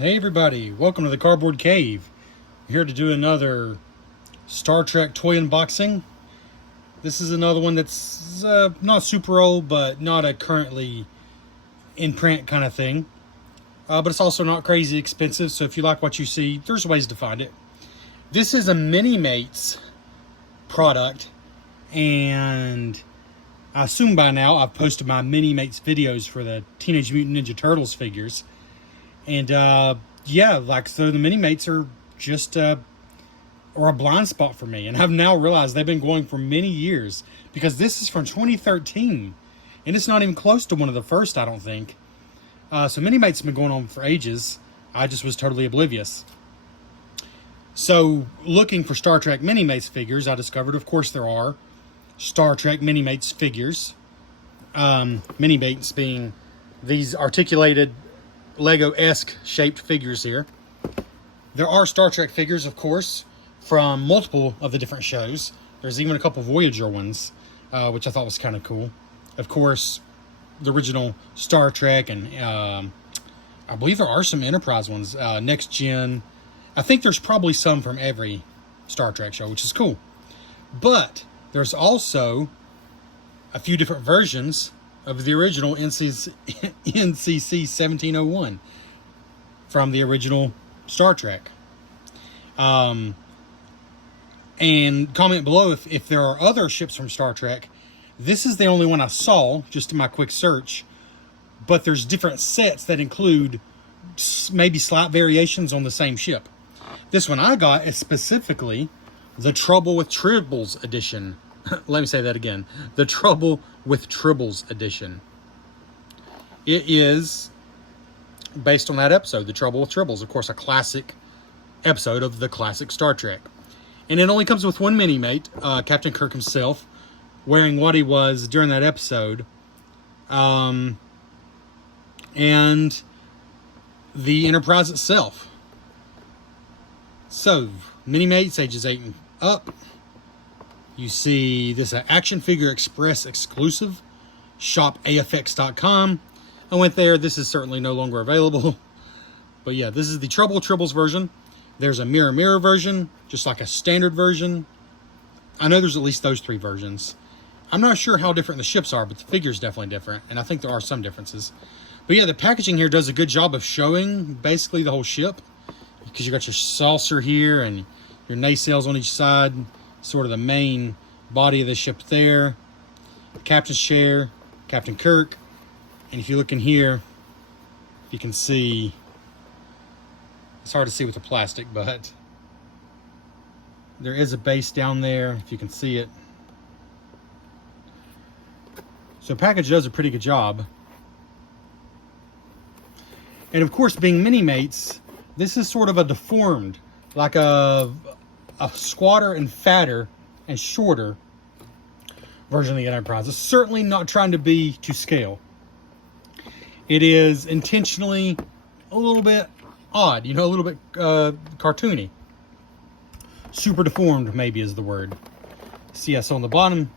Hey everybody, welcome to the Cardboard Cave. We're here to do another Star Trek toy unboxing. This is another one that's not super old, but not a currently in print kind of thing. But it's also not crazy expensive, so if you like what you see, there's ways to find it. This is a Minimates product, and I assume by now I've posted my Minimates videos for the Teenage Mutant Ninja Turtles figures. And yeah, like, so the Minimates are just or a blind spot for me, and I've now realized they've been going for many years, because this is from 2013 and it's not even close to one of the first, I don't think. So Minimates have been going on for ages. I just was totally oblivious. So looking for Star Trek Minimates figures, I discovered, of course, there are Star Trek Minimates figures. Minimates being these articulated Lego-esque shaped figures here. There are Star Trek figures, of course, from multiple of the different shows. There's even a couple Voyager ones, which I thought was kind of cool. Of course, the original Star Trek, and I believe there are some Enterprise ones, Next Gen. I think there's probably some from every Star Trek show, which is cool. But there's also a few different versions of the original NCC 1701 from the original Star Trek. And comment below if there are other ships from Star Trek. This is the only one I saw, just in my quick search. But there's different sets that include maybe slight variations on the same ship. This one I got is specifically the Trouble with Tribbles edition. Let me say that again. The Trouble with Tribbles edition. It is based on that episode, The Trouble with Tribbles. Of course, a classic episode of the classic Star Trek. And it only comes with one Minimate, Captain Kirk himself, wearing what he was during that episode. And the Enterprise itself. So, Minimates, ages 8 and up. You see this Action Figure Express exclusive, shopafx.com. I went there. This is certainly no longer available. But yeah, this is the Trouble Tribbles version. There's a mirror version, just like a standard version. I know there's at least those three versions. I'm not sure how different the ships are, but the figure's definitely different, and I think there are some differences. But yeah, the packaging here does a good job of showing basically the whole ship, because you got your saucer here and your nacelles on each side, sort of the main body of the ship there. The captain's chair, Captain Kirk. And if you look in here, you can see, it's hard to see with the plastic, but there is a base down there, if you can see it. So the package does a pretty good job. And of course, being Minimates, this is sort of a deformed, like a squatter and fatter and shorter version of the Enterprise. It's certainly not trying to be to scale. It is intentionally a little bit odd, you know, a little bit cartoony. Super deformed, maybe, is the word. See, so on the bottom,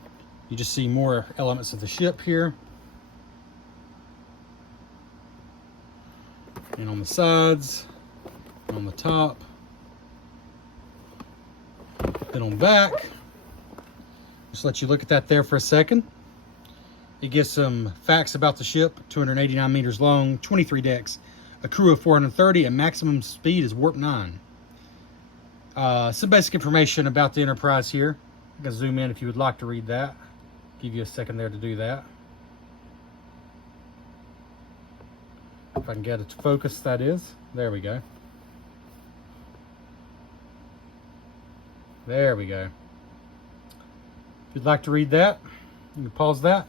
you just see more elements of the ship here. And on the sides, on the top. Then on back, just let you look at that there for a second. It gives some facts about the ship: 289 meters long, 23 decks, a crew of 430, and maximum speed is warp 9. Some basic information about the Enterprise here. I can zoom in if you would like to read that. Give you a second there to do that. If I can get it to focus, that is. There we go. There we go. If you'd like to read that, you can pause that.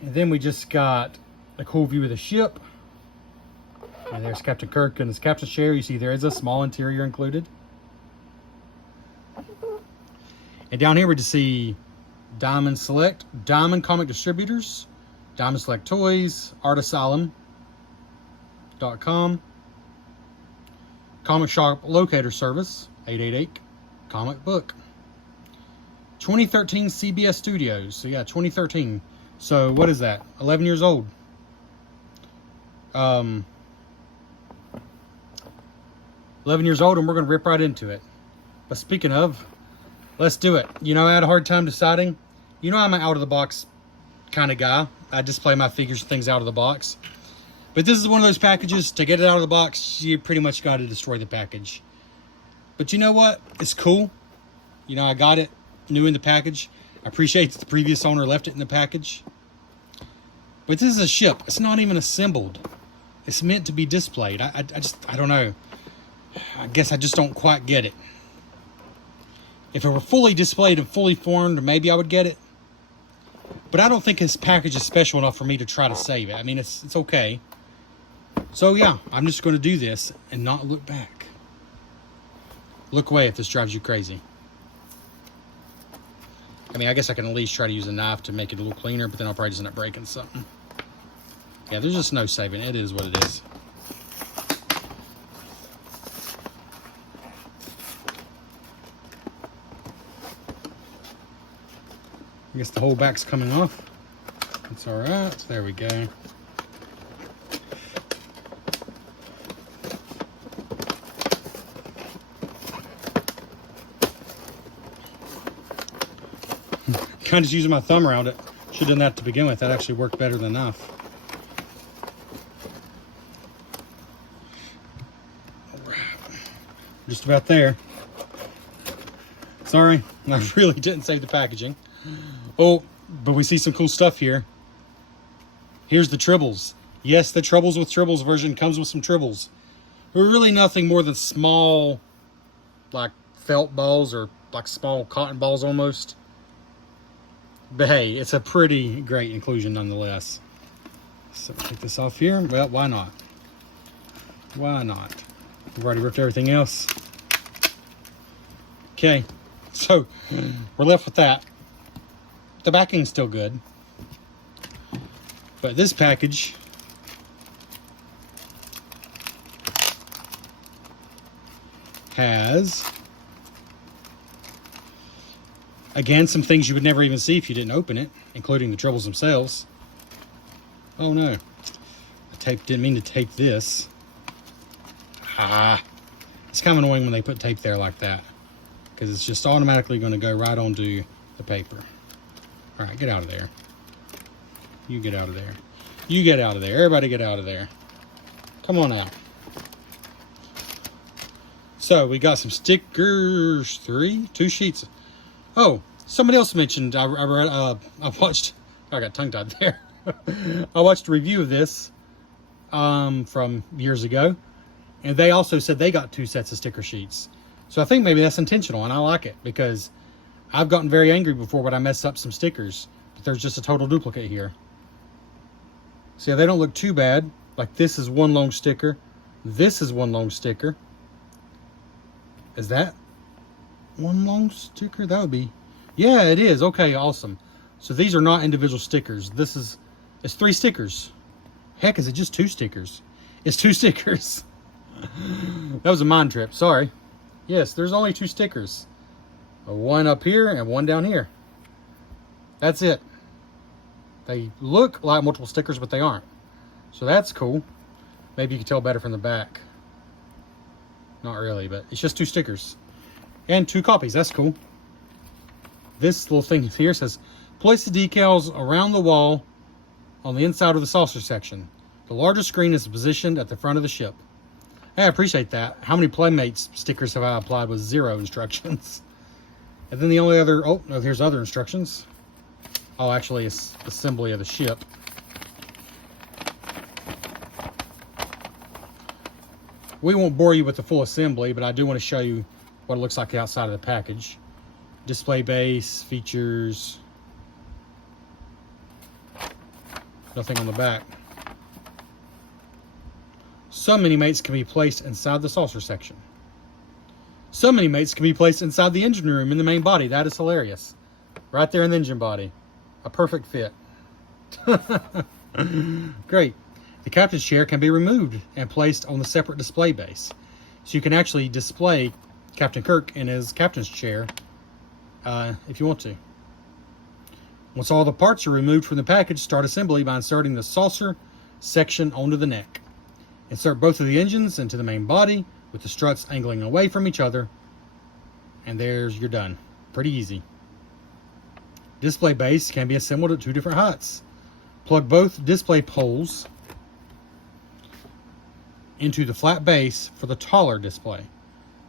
And then we just got a cool view of the ship. And there's Captain Kirk in his captain's chair. You see there is a small interior included. And down here we just see Diamond Select, Diamond Comic Distributors, Diamond Select Toys, Artasylum.com, Comic Shop Locator Service, 888 Comic Book. 2013 CBS Studios. So yeah, 2013. So what is that? 11 years old. 11 years old, and we're going to rip right into it. But speaking of, let's do it. You know, I had a hard time deciding. You know, I'm an out-of-the-box kind of guy. I display my figures and things out of the box. But this is one of those packages, to get it out of the box, you pretty much got to destroy the package. But you know what? It's cool. You know, I got it new in the package. I appreciate that the previous owner left it in the package. But this is a ship. It's not even assembled. It's meant to be displayed. I don't know. I guess I just don't quite get it. If it were fully displayed and fully formed, maybe I would get it. But I don't think this package is special enough for me to try to save it. I mean, it's okay. So yeah, I'm just going to do this and not look back. Look away if this drives you crazy. I mean, I guess I can at least try to use a knife to make it a little cleaner, but then I'll probably just end up breaking something. Yeah, there's just no saving. It is what it is. I guess the whole back's coming off. That's all right. There we go. Kind of just using my thumb around it. Should have done that to begin with. That actually worked better than enough. Just about there. Sorry, I really didn't save the packaging. Oh, but we see some cool stuff here. Here's the Tribbles. Yes, the Troubles with Tribbles version comes with some Tribbles. They're really nothing more than small, like felt balls or like small cotton balls almost. But hey, it's a pretty great inclusion nonetheless. So take this off here. Well, why not? Why not? We've already ripped everything else. Okay, so we're left with that. The backing's still good. But this package has, again, some things you would never even see if you didn't open it, including the Tribbles themselves. Oh no, I didn't mean to tape this. It's kind of annoying when they put tape there like that, because it's just automatically going to go right onto the paper. All right, get out of there. You get out of there. You get out of there. Everybody get out of there. Come on out. So we got some stickers. Two sheets. Oh, somebody else mentioned, I watched, I got tongue-tied there. I watched a review of this from years ago, and they also said they got 2 sets of sticker sheets. So I think maybe that's intentional, and I like it, because I've gotten very angry before when I mess up some stickers, but there's just a total duplicate here. See, they don't look too bad. Like, this is one long sticker. This is one long sticker. Is that one long sticker? That would be, yeah, it is. Okay, awesome. So these are not individual stickers. It's 3 stickers. Heck, is it just 2 stickers? It's 2 stickers. That was a mind trip, sorry. Yes, there's only 2 stickers. One up here and one down here. That's it. They look like multiple stickers, but they aren't. So that's cool. Maybe you can tell better from the back. Not really, but it's just 2 stickers. And 2 copies, that's cool. This little thing here says, place the decals around the wall on the inside of the saucer section. The larger screen is positioned at the front of the ship. Hey, I appreciate that. How many Playmates stickers have I applied with 0 instructions? And then the only other, oh, no, here's other instructions. Oh, actually, it's assembly of the ship. We won't bore you with the full assembly, but I do want to show you what it looks like outside of the package. Display base, features. Nothing on the back. Some Minimates can be placed inside the saucer section. Some Minimates can be placed inside the engine room in the main body. That is hilarious. Right there in the engine body. A perfect fit. Great. The captain's chair can be removed and placed on the separate display base. So you can actually display Captain Kirk in his captain's chair if you want to. Once all the parts are removed from the package, start assembly by inserting the saucer section onto the neck. Insert both of the engines into the main body with the struts angling away from each other. And there's you're done. Pretty easy. Display base can be assembled at 2 different heights. Plug both display poles into the flat base for the taller display.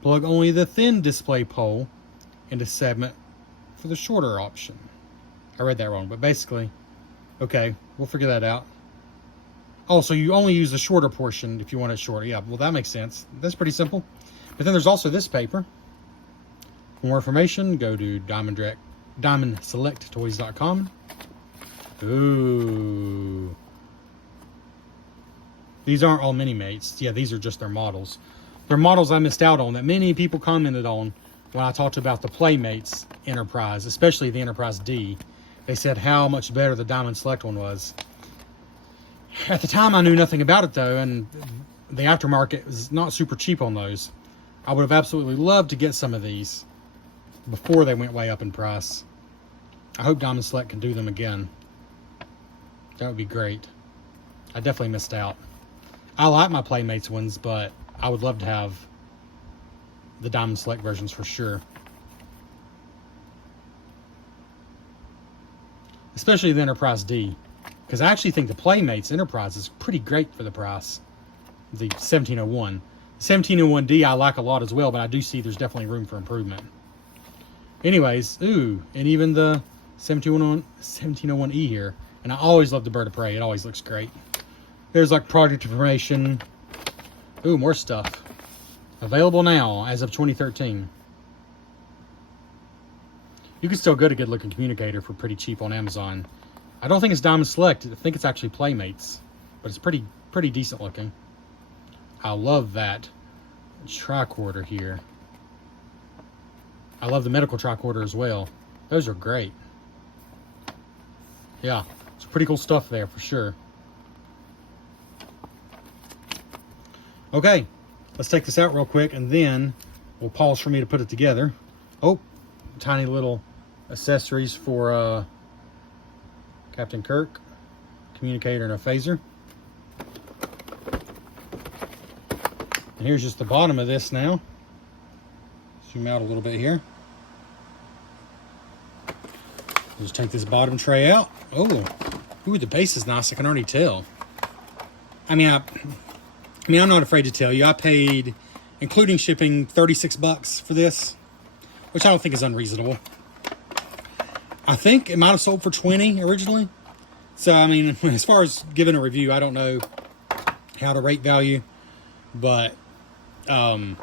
Plug only the thin display pole into segment for the shorter option. I read that wrong, but basically, okay, we'll figure that out. Oh, so you only use the shorter portion if you want it shorter. Yeah, well, that makes sense. That's pretty simple. But then there's also this paper. For more information, go to diamondselecttoys.com. Ooh. These aren't all Minimates. Yeah, these are just their models. They're models I missed out on that many people commented on when I talked about the Playmates Enterprise, especially the Enterprise D. They said how much better the Diamond Select one was. At the time, I knew nothing about it, though, and the aftermarket is not super cheap on those. I would have absolutely loved to get some of these before they went way up in price. I hope Diamond Select can do them again. That would be great. I definitely missed out. I like my Playmates ones, but I would love to have the Diamond Select versions for sure. Especially the Enterprise D. Because I actually think the Playmates Enterprise is pretty great for the price. The 1701. The 1701D I like a lot as well, but I do see there's definitely room for improvement. Anyways, ooh, and even the 1701E here. And I always love the Bird of Prey. It always looks great. There's like project information. Ooh, more stuff. Available now as of 2013. You can still get a good looking communicator for pretty cheap on Amazon. I don't think it's Diamond Select. I think it's actually Playmates. But it's pretty decent looking. I love that tricorder here. I love the medical tricorder as well. Those are great. Yeah, it's pretty cool stuff there for sure. Okay, let's take this out real quick and then we'll pause for me to put it together. Oh, tiny little accessories for Captain Kirk, communicator and a phaser. And here's just the bottom of this now. Zoom out a little bit here. Just take this bottom tray out. Oh, ooh, the base is nice. I can already tell. I mean, I'm not afraid to tell you. I paid, including shipping, $36 for this, which I don't think is unreasonable. I think it might have sold for $20 originally. So, I mean, as far as giving a review, I don't know how to rate value, but I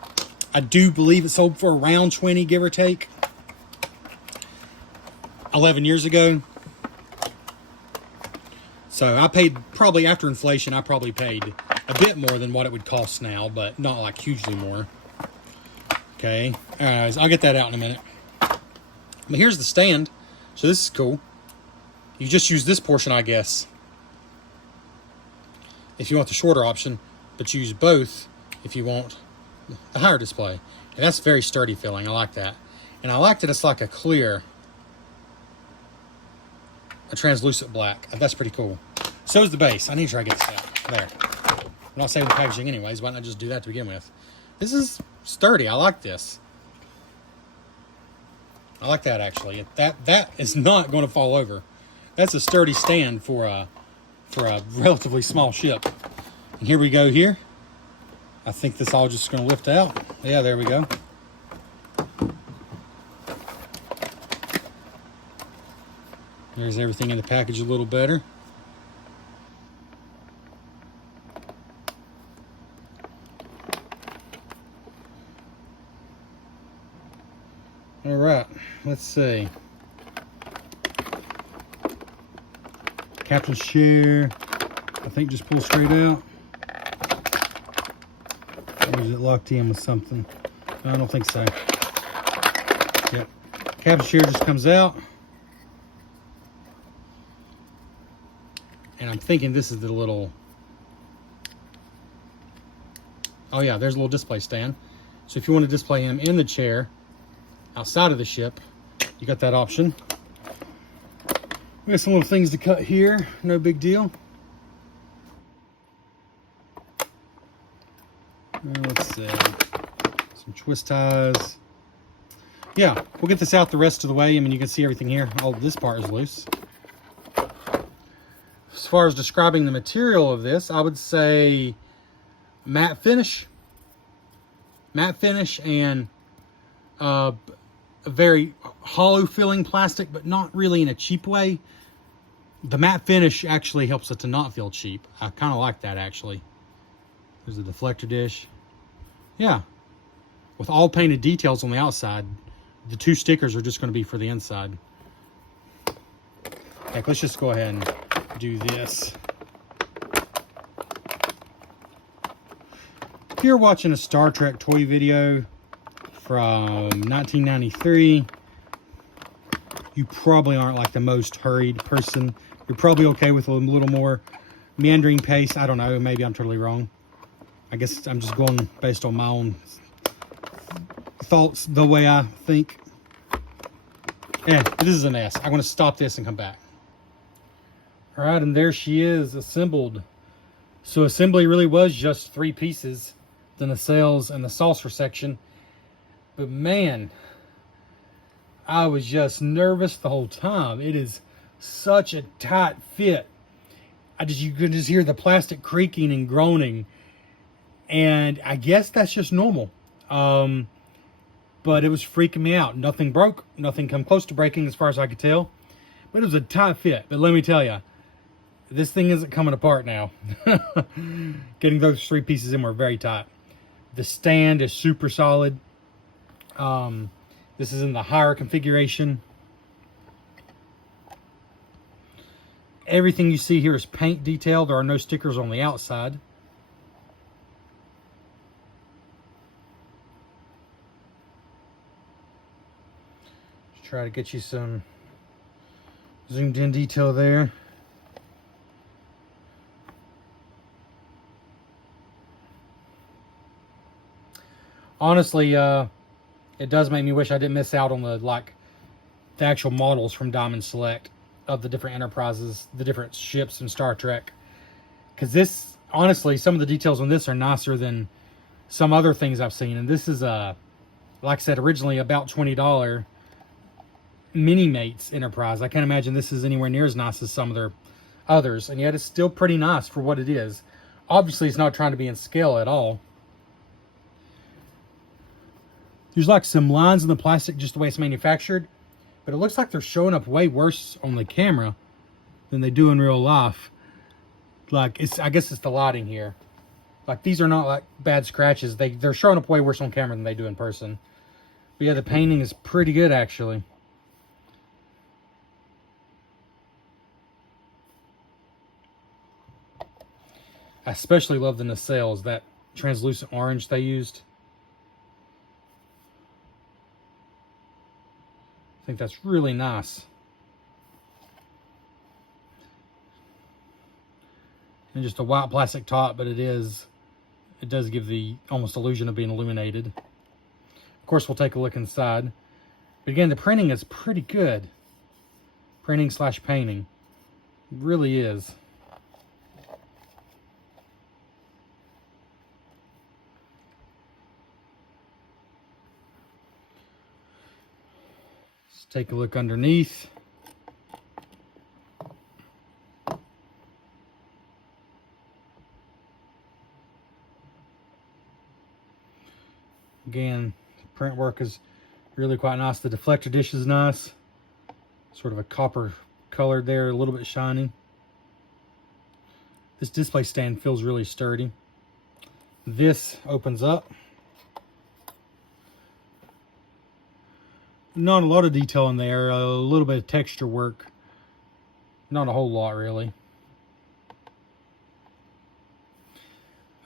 do believe it sold for around $20, give or take. 11 years ago. So I paid, probably after inflation, I probably paid a bit more than what it would cost now, but not like hugely more. Okay, I'll get that out in a minute. But here's the stand. So this is cool. You just use this portion, I guess, if you want the shorter option, but use both if you want the higher display. And that's very sturdy feeling. I like that. And I like that it's like a clear, a translucent black. That's pretty cool. So is the base. I need to try to get this out. There. I'm not saving the packaging anyways. Why not just do that to begin with? This is sturdy. I like this. I like that actually. That is not going to fall over. That's a sturdy stand for a relatively small ship. And here we go here. I think this all just going to lift out. Yeah, there we go. There's everything in the package a little better. All right, let's see. Captain's chair, I think just pull straight out. Or is it locked in with something? No, I don't think so. Yep. Captain's chair just comes out. And I'm thinking this is the little... Oh yeah, there's a little display stand. So if you want to display him in the chair, outside of the ship, you got that option. We got some little things to cut here, no big deal. Let's see. Some twist ties. Yeah, we'll get this out the rest of the way. I mean, you can see everything here. Oh, this part is loose. As far as describing the material of this, I would say matte finish. Matte finish and a very hollow feeling plastic, but not really in a cheap way. The matte finish actually helps it to not feel cheap. I kind of like that, actually. There's a deflector dish. Yeah. With all painted details on the outside. The 2 stickers are just going to be for the inside. Heck, let's just go ahead and do this. If you're watching a Star Trek toy video from 1993, you probably aren't like the most hurried person. You're probably okay with a little more meandering pace. I don't know, maybe I'm totally wrong. I guess I'm just going based on my own thoughts, the way I think. Yeah, this is a mess. I'm going to stop this and come back. All right, and there she is, assembled. So assembly really was just 3 pieces, the nacelles and the saucer section. But man, I was just nervous the whole time. It is such a tight fit. You could just hear the plastic creaking and groaning. And I guess that's just normal. But it was freaking me out. Nothing broke. Nothing come close to breaking as far as I could tell. But it was a tight fit. But let me tell you, this thing isn't coming apart now. Getting those 3 pieces in were very tight. The stand is super solid. This is in the higher configuration. Everything you see here is paint detail. There are no stickers on the outside. Try to get you some zoomed in detail there. Honestly, it does make me wish I didn't miss out on the actual models from Diamond Select of the different enterprises, the different ships in Star Trek. Because this, honestly, some of the details on this are nicer than some other things I've seen. And this is like I said, originally about $20 Minimates Enterprise. I can't imagine this is anywhere near as nice as some of their others, and yet it's still pretty nice for what it is. Obviously, it's not trying to be in scale at all. There's like some lines in the plastic just the way it's manufactured, but it looks like they're showing up way worse on the camera than they do in real life. I guess it's the lighting here. Like, these are not like bad scratches. They're showing up way worse on camera than they do in person. But yeah, the painting is pretty good, actually. I especially love the nacelles, that translucent orange they used. I think that's really nice. And just a white plastic top, but it does give the almost illusion of being illuminated. Of course, we'll take a look inside. But again, the printing is pretty good. Printing / painting. It really is. Let's take a look underneath. Again, the print work is really quite nice. The deflector dish is nice. Sort of a copper colored there, a little bit shiny. This display stand feels really sturdy. This opens up. Not a lot of detail in there, a little bit of texture work. Not a whole lot, really.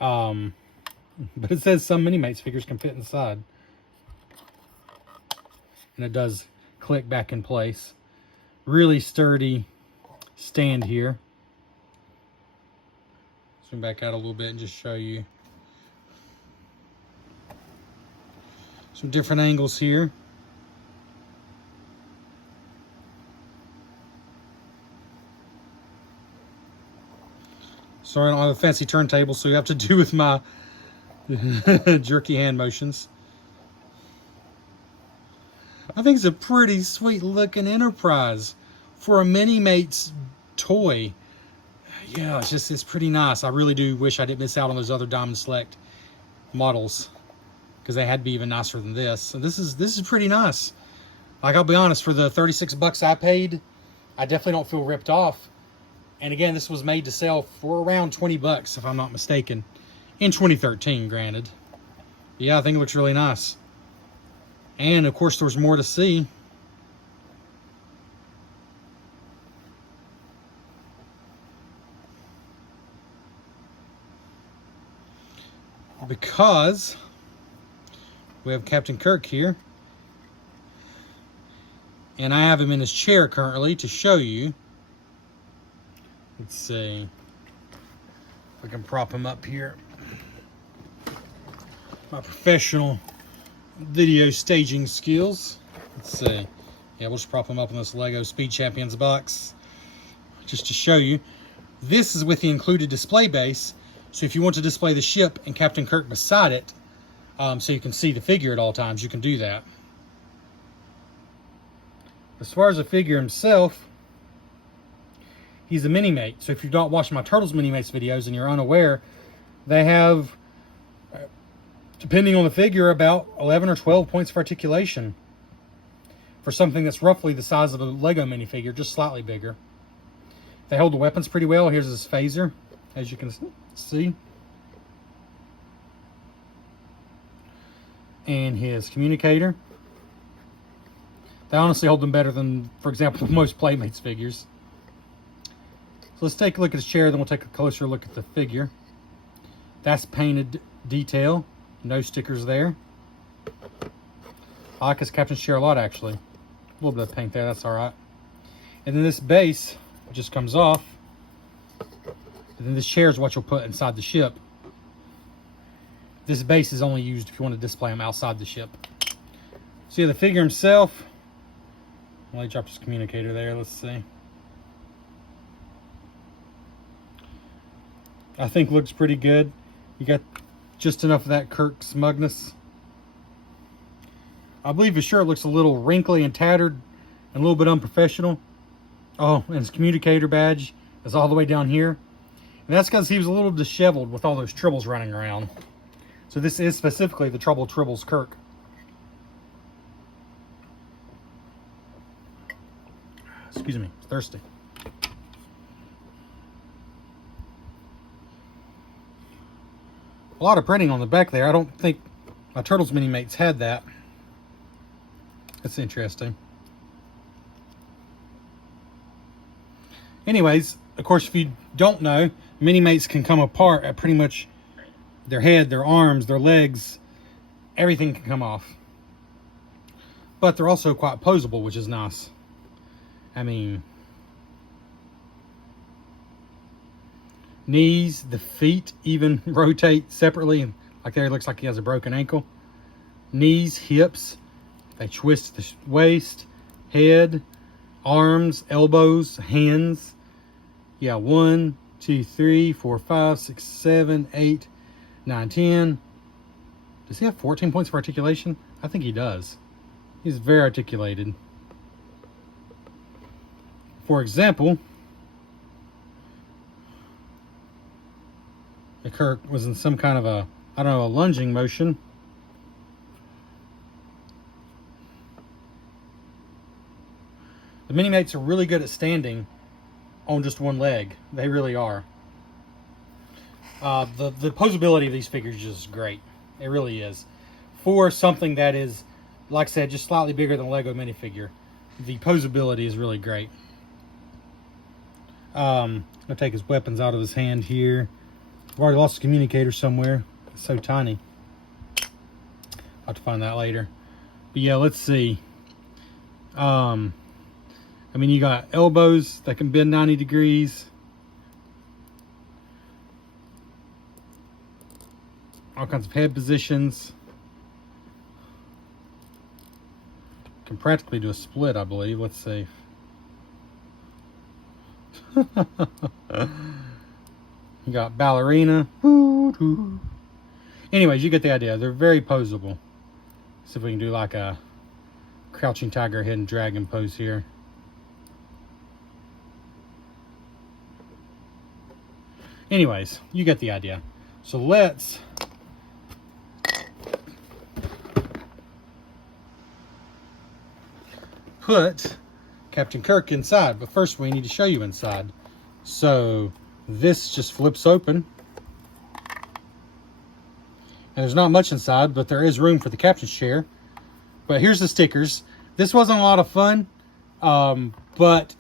But it says some Minimates figures can fit inside. And it does click back in place. Really sturdy stand here. Zoom back out a little bit and just show you some different angles here. Sorry, I don't have a fancy turntable, so you have to do with my Jerky hand motions. I think it's a pretty sweet looking Enterprise for a Minimates toy. Yeah, it's pretty nice. I really do wish I didn't miss out on those other Diamond Select models, because they had to be even nicer than this. So this is pretty nice. Like, I'll be honest, for the 36 bucks I paid, I definitely don't feel ripped off. And again, this was made to sell for around 20 bucks, if I'm not mistaken. In 2013, granted. But yeah, I think it looks really nice. And, of course, there's more to see. Because we have Captain Kirk here. And I have him in his chair currently to show you. Let's see if I can prop him up here. My professional video staging skills. Let's see. Yeah, we'll just prop him up in this Lego Speed Champions box. Just to show you. This is with the included display base. So if you want to display the ship and Captain Kirk beside it, so you can see the figure at all times, you can do that. As far as the figure himself, he's a Minimate. So if you're not watching my Turtles Minimates videos and you're unaware, they have, depending on the figure, about 11 or 12 points of articulation for something that's roughly the size of a Lego minifigure, just slightly bigger. They hold the weapons pretty well. Here's his phaser, as you can see. And his communicator. They honestly hold them better than, for example, most Playmates figures. So let's take a look at his chair, then we'll take a closer look at the figure. That's painted detail. No stickers there. I like his captain's chair a lot, actually. A little bit of paint there, that's alright. And then this base just comes off. And then this chair is what you'll put inside the ship. This base is only used if you want to display them outside the ship. So yeah, the figure himself. Well, he dropped his communicator there. Let's see. I think looks pretty good. You got just enough of that Kirk smugness. I believe his shirt looks a little wrinkly and tattered and a little bit unprofessional. Oh, and his communicator badge is all the way down here. And that's because he was a little disheveled with all those Tribbles running around. So this is specifically the Trouble Tribbles Kirk. Excuse me, it's thirsty. A lot of printing on the back there. I don't think my Turtles Minimates had that. That's interesting. Anyways, of course, if you don't know, Minimates can come apart at pretty much their head, their arms, their legs. Everything can come off. But they're also quite posable, which is nice. I mean, knees, the feet even rotate separately. Like there, it looks like he has a broken ankle. Knees, hips, they twist the waist, head, arms, elbows, hands. Yeah, 1, 2, 3, 4, 5, 6, 7, 8, 9, 10. Does he have 14 points of articulation? I think he does. He's very articulated. For example, the Kirk was in some kind of a, I don't know, a lunging motion. The Minimates are really good at standing on just one leg. They really are. The posability of these figures is great. It really is. For something that is, like I said, just slightly bigger than a Lego minifigure, the posability is really great. I'm going to take his weapons out of his hand here. I've already lost the communicator somewhere. It's so tiny. I'll have to find that later. But yeah, let's see. I mean, you got elbows that can bend 90 degrees. All kinds of head positions. Can practically do a split, I believe. Let's see. You got ballerina. And Anyways, you get the idea. They're very poseable. See if we can do like a crouching tiger, hidden dragon pose here. Anyways, you get the idea. So let's put Captain Kirk inside. But first we need to show you inside. So this just flips open. And there's not much inside, but there is room for the captain's chair. But here's the stickers. This wasn't a lot of fun, but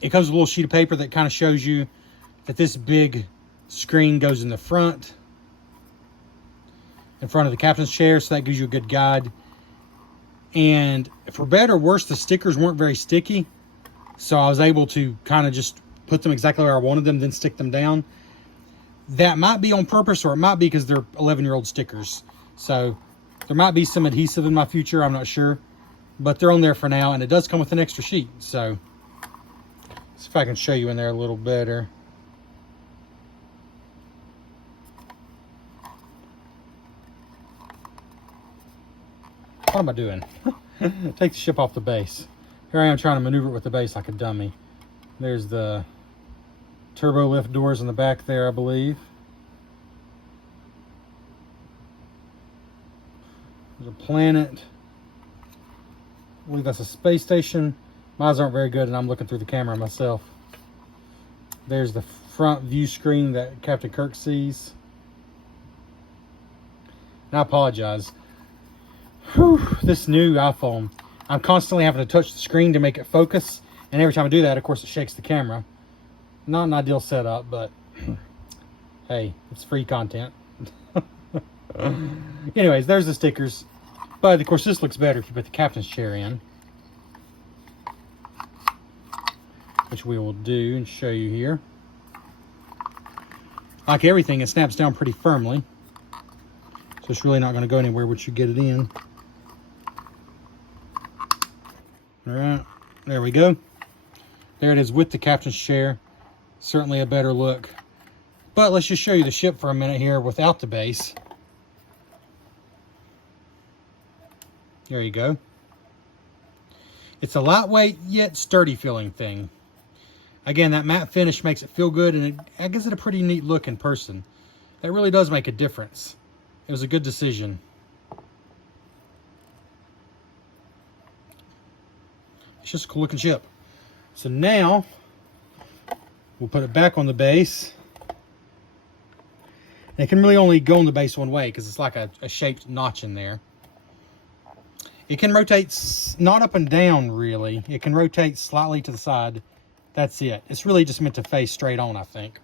it comes with a little sheet of paper that kind of shows you that this big screen goes in the front of the captain's chair, so that gives you a good guide. And for better or worse, the stickers weren't very sticky, so I was able to kind of just put them exactly where I wanted them, then stick them down. That might be on purpose, or it might be because they're 11-year-old stickers. So there might be some adhesive in my future, I'm not sure. But they're on there for now, and it does come with an extra sheet. So let's see if I can show you in there a little better. What am I doing? Take the ship off the base. Here I am trying to maneuver it with the base like a dummy. There's the turbo lift doors in the back there, I believe. There's a planet. I believe that's a space station. My eyes aren't very good, and I'm looking through the camera myself. There's the front view screen that Captain Kirk sees. And I apologize. Whew, this new iPhone, I'm constantly having to touch the screen to make it focus. And every time I do that, of course, it shakes the camera. Not an ideal setup, but hey, it's free content. Anyways, there's the stickers. But of course, this looks better if you put the captain's chair in, which we will do and show you here. Like everything, it snaps down pretty firmly, so it's really not going to go anywhere once you get it in. All right, there we go. There it is with the captain's chair. Certainly a better look. But let's just show you the ship for a minute here without the base. There you go. It's a lightweight yet sturdy feeling thing. Again, that matte finish makes it feel good, and it gives it a pretty neat look in person. That really does make a difference. It was a good decision. It's just a cool looking ship. So now we'll put it back on the base. And it can really only go on the base one way because it's like a shaped notch in there. It can rotate, not up and down really. It can rotate slightly to the side. That's it. It's really just meant to face straight on, I think.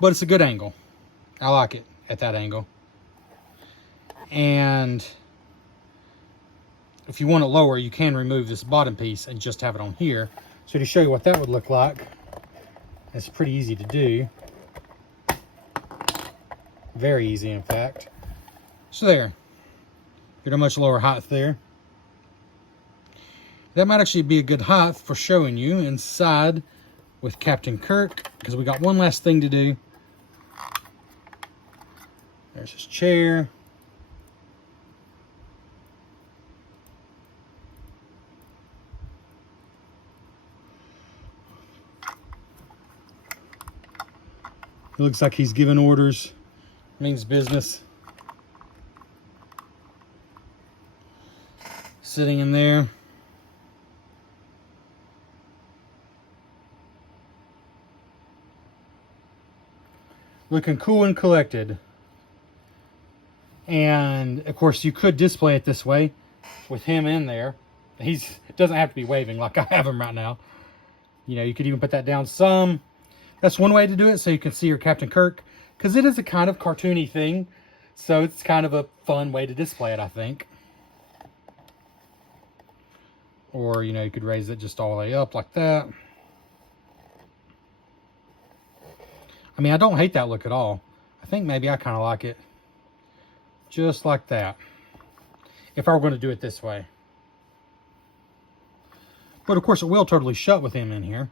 But it's a good angle. I like it at that angle. And if you want it lower, you can remove this bottom piece and just have it on here. So to show you what that would look like, it's pretty easy to do. Very easy, in fact. So there. You're at a much lower height there. That might actually be a good height for showing you inside with Captain Kirk, because we got one last thing to do. There's his chair. It looks like he's giving orders. Means business. Sitting in there. Looking cool and collected. And of course you could display it this way with him in there. It doesn't have to be waving like I have him right now. You know, you could even put that down some. That's one way to do it, so you can see your Captain Kirk, because it is a kind of cartoony thing, so it's kind of a fun way to display it, I think. Or, you know, you could raise it just all the way up like that. I mean, I don't hate that look at all. I think maybe I kind of like it just like that, if I were going to do it this way. But of course it will totally shut with him in here.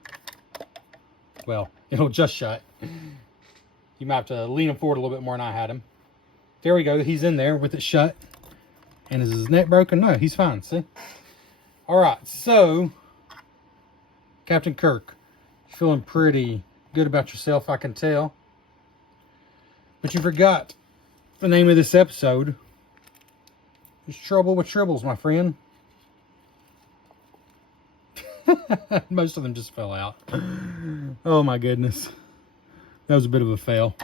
Well, it'll just shut. You might have to lean him forward a little bit more than I had him. There we go. He's in there with it shut. And is his neck broken? No, he's fine. See? All right. So, Captain Kirk, you're feeling pretty good about yourself, I can tell. But you forgot the name of this episode. It's Trouble with Tribbles, my friend. Most of them just fell out. Oh my goodness. That was a bit of a fail.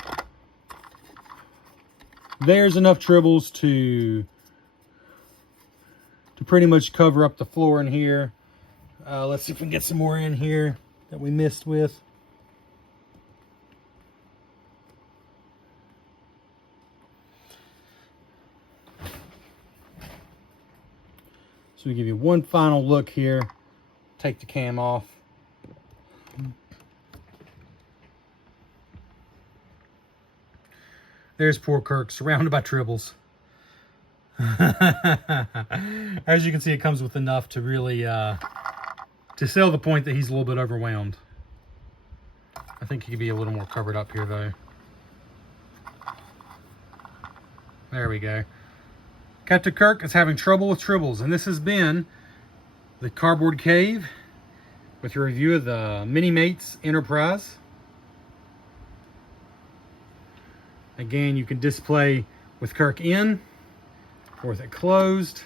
There's enough Tribbles to pretty much cover up the floor in here. Let's see if we can get some more in here that we missed with. So we give you one final look here. Take the cam off. There's poor Kirk, surrounded by Tribbles. As you can see, it comes with enough to really to sell the point that he's a little bit overwhelmed. I think he could be a little more covered up here, though. There we go. Captain Kirk is having trouble with Tribbles, and this has been the Cardboard Cave with your review of the Minimates Enterprise. Again, you can display with Kirk in or with it closed.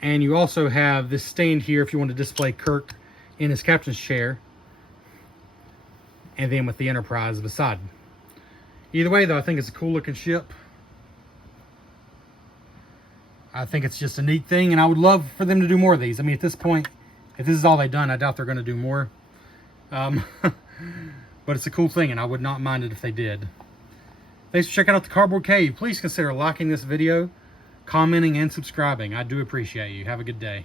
And you also have this stand here if you want to display Kirk in his captain's chair. And then with the Enterprise beside. Either way, though, I think it's a cool looking ship. I think it's just a neat thing, and I would love for them to do more of these. I mean, at this point, if this is all they've done, I doubt they're going to do more. But it's a cool thing, and I would not mind it if they did. Thanks for checking out the Cardboard Cave. Please consider liking this video, commenting, and subscribing. I do appreciate you. Have a good day.